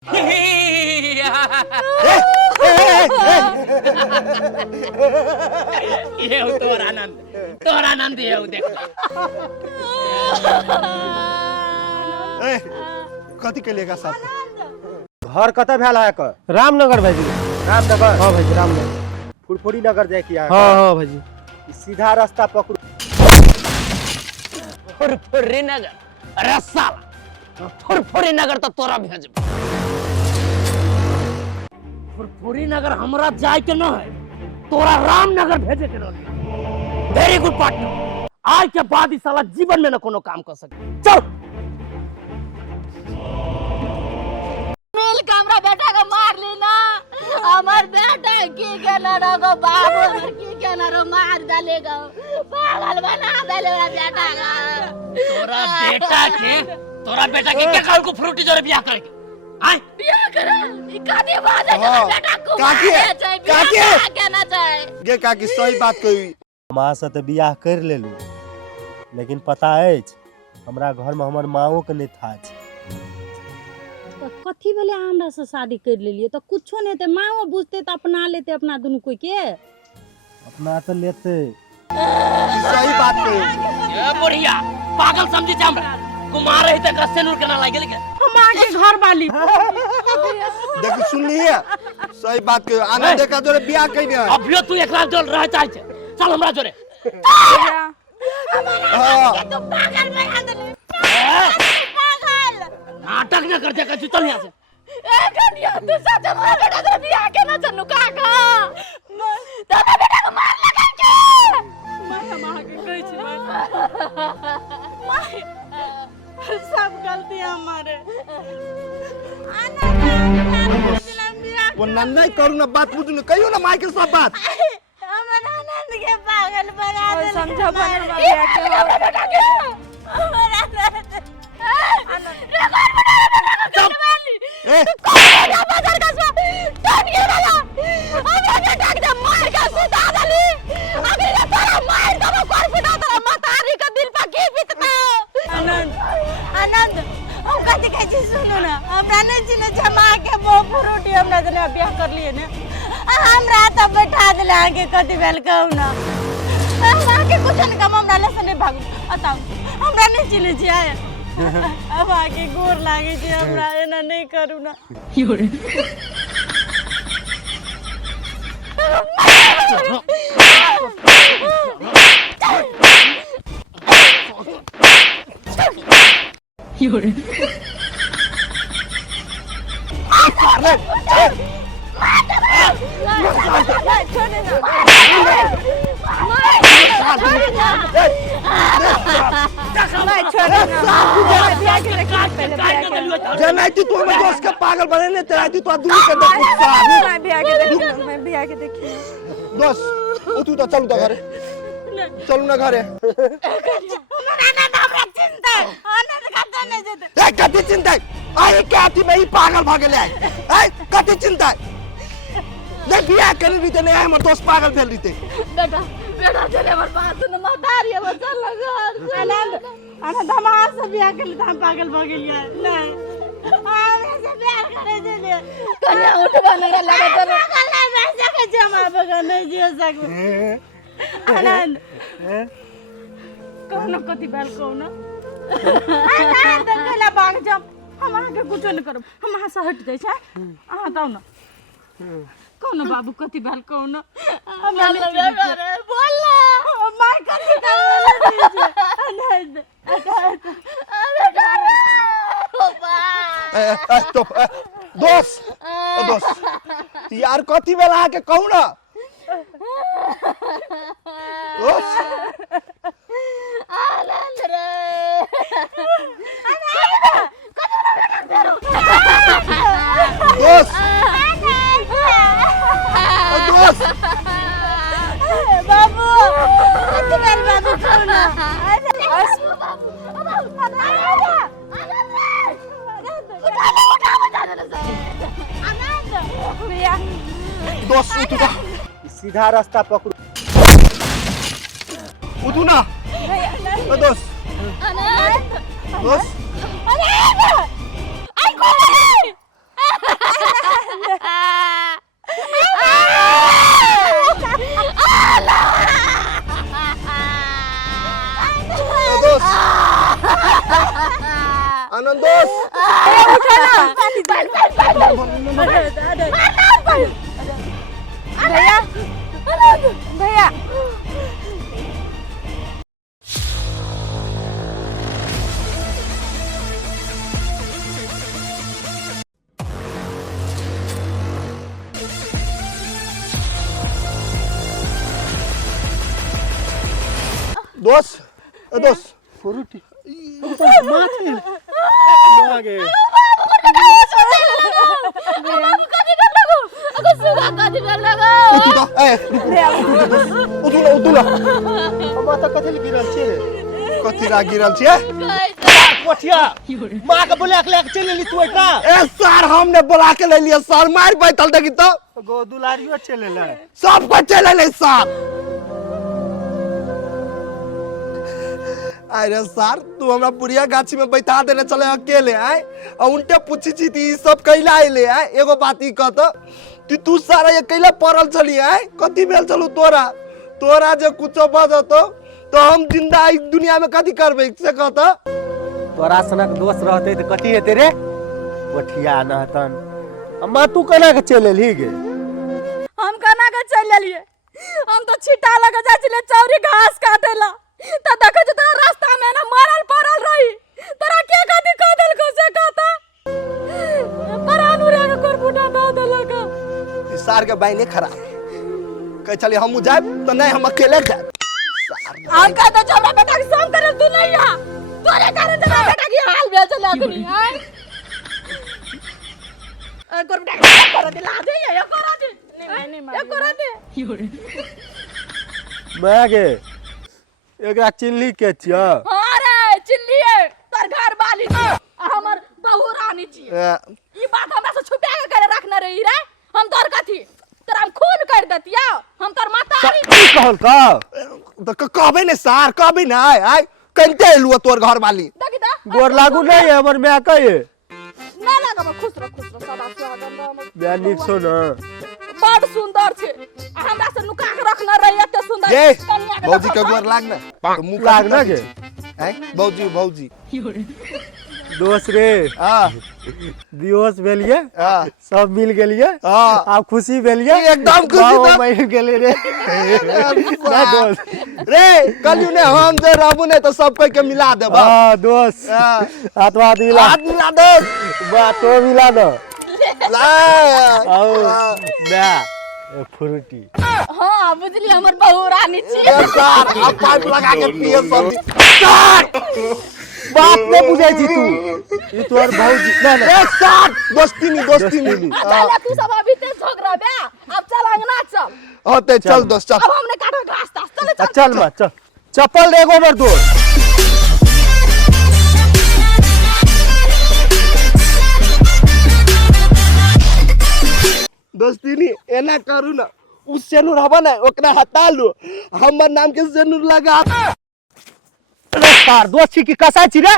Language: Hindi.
ये तोर आनंद ये देख कथी के लेगा साथ घर कत भेल है कर रामनगर भाजी। रामनगर हाँ भाजी रामनगर। फुरफुरी नगर जाए किया हाँ हाँ भाजी। सीधा रास्ता पकड़ो। फुरफुरी नगर अरे साला फुरफुरी नगर तो तोरा भेज फुरफुरी नगर हमरा जाए के न है तोरा रामनगर भेजे के रही। वेरी गुड पार्टनर आज के बाद इस साला जीवन में न कोनो काम कर सके। चल मिल हमरा बेटा को मार लेना हमार बेटा की केना रगो बाबू की केना रो मार डालेगा पागल बना डालेगा बेटा का तोरा बेटा के क्या काल को फ्रूटी जोरे बियाह करेगी आय बियाह करे ई कादी बात है बेटा को काकी कहना चाहे गे काकी सही बात कही माँ से तो बियाह कर लेलू लेकिन पता है हमरा घर में हमर माओ के नहीं था। तो कथी भेले हमरा से शादी कर लेलिए तो कुछो नहीं थे माँ बुझते तो अपना लेते अपना दोनों कोई के अपना तो लेते सही बात कही ए बुढ़िया पागल समझी छ हमरा कुमार रही त कसे नूर केना लाग गेल के हम आके घर वाली देख सुन लिए सही बात कही आनंद देखा जोरे बियाह कइने है अभियो तू एक लाख डॉलर रह चाहे छ चल हमरा जोरे हां तू पागल बना दे पागल नाटक न कर दे का चल यहां से ए कन्या तू सच में बेटा तो बियाह के ना चलू काका दादा बेटा को मार लगा के मैं हम आके कहि छी सब गलती हमारे वो नन्ना करू ना बात बुझ न कहियो ना माई के सब बात हमर आनंद के पागल बना दे समझा बन बेटा के हमर आनंद चुप ए बाजार का सो टन के लगा हमर बेटा के मार के सुता दली अगर ये तोरा मार दब कोर पिटा तोरा मतारी का दिल पर की बीतता आनंद हम कथि कहै छी सुनु ना हमरा ने चिने जमा के बो फ्रूटी हमरा जने बियाह कर लिए ने हमरा त बैठा देले आगे कथि भेल कहू ना हमरा के कुछ न काम हमरा लेसन नहीं भागू अताऊ हमरा ने चिने छी आय अब आगे गोर लागे छी हमरा एना नहीं करू ना जनाइती तू हमर दोस्त के पागल बने ने तेराइती तू दूर कर दे बिया के देखिए दोस्त ओ तू तो चल घरे चल ना घरे ए कथी चिंता आई क्या थी मैं पागल भागले आई कथी चिंता देख बियाह कर ली ते नहीं हमर दोस्त पागल भेल रही बेटा बेटा चले हमर बात सुन मतारी अब चल लगा आनंद आनंद हमार से बिया के लिए हम पागल भ गेलिए नहीं हम ऐसे प्यार करे छले कन्या उठवा नहीं लगा चल नहीं मैं सके जमा बगन नहीं जी सकबे आनंद कौन कथि भेल कौन आनंद कला भाग जब हम आगे कुछ न करब हम वहां से हट जाय छै अहाँ ताऊ न कौन बाबू कथि भेल कौन हमरा बेटा रे बोल ना माय कथि आनंद बेटा तो दोस्त ओ दोस्त यार कथी बेला के कहू ना दोस्त आनंद रे दोस्त ओ दोस्त बाबू कथि भेल बाबू कौन दोस्त उठू ना सीधा रास्ता पकड़ो उठू ना ओ दोस्त दोस्त दोस्त फ्रूटी माथे मागे बाबू कथी कर लगो अगर सुगा कथी कर लगो उतुला माथा कथि गिरल छै रे कथी रा गिरल छिए कोठिया मां के बुला के लेके चल ली तू एकरा ए सर हमने बुला के ले लिया सर मार बैठल देखी तो गो दुलारियो चले ले सब कुछ चले ले सर अरे सर तू हमरा बुढ़िया गाछी में बैठा देने चले अकेले आए और उनटे पूछी छी ती सब कैला आइले आए एगो बात ई कहत तू सारा ये कैला पड़ल चली आए कथी भेल चलू तोरा जे कुछो बजतो तो हम जिंदा इस दुनिया में कथी करबे से कहत तोरा सनक दोस्त रहते तो कथी हेते रे कोठिया नहतन अम्मा तू केना के चल एली गे हम कना के चल लेलिए हम तो छिटा लगे जा चले चौरी घास काटेला त देखे त रास्ता में ना मरल पड़ल रही तोरा के कथी कह देल को से कहता परानु रे के कोरपुटा द देलक इस सार के बाई नहीं खरा कह चली हम जाए तो नहीं हम अकेले जाए हम का तो हमरा बेटा के संग करे तू नहीं आ तोरे कारण हमरा बेटा की हाल भेल चले अखनी आय कोरपुटा कर दे ला दे ये करा दे नहीं ये करा दे मागे एकरा चिल्ली के छिया हां रे चिल्ली है तोर घर वाली हमर बहू रानी छी ई बात हमरा से छुपा के करे रखना रही रे हम तोर कथी तोरा हम खून कर देतिया हम तोर माता की कहल का तो कहबे ने सर कहबे ना आय कनते एलुआ तोर घर वाली देखि दा गोर लागू नहीं है हमर मैं कहे ना लगा खुश रह सदा स्वागत हम मैं निक सो ना बड़ सुंदर छे हमरा से नुका के रखना रही एते सुंदर ये भौजी के गोर लागना तो मुंह लागना के हैं भौजी दोस्त रे हां दिवस भेलिए हां सब मिल गेलिए हां आप खुशी भेलिए एकदम खुशी तो मिल गेले रे ना दोस्त रे कलियो ने हम जे रहबो ने तो सब कोई के मिला देब हां दोस्त हाथ मिला दे बात तो मिला दो ला आओ मैं फ्रूटी हां बुझली हमर बहू रानी छी सर अब पाइप लगा के पिए सब बात नहीं बुझाई थी तू ये तोर भौजी ना ए सर दोस्ती नहीं चल तू सब अभी ते झगड़ा बे अब चल अंगना चल होते चल दोस्त चल अब हमने काटो रास्ता चल चल मत चल चप्पल रे गोबर दो दोस्ती नहीं एना करू ना उस सेनुर हबा ना ओकरा हटा लो हमर नाम के सेनुर लगा अरे सार दोस्ती की कसा छी रे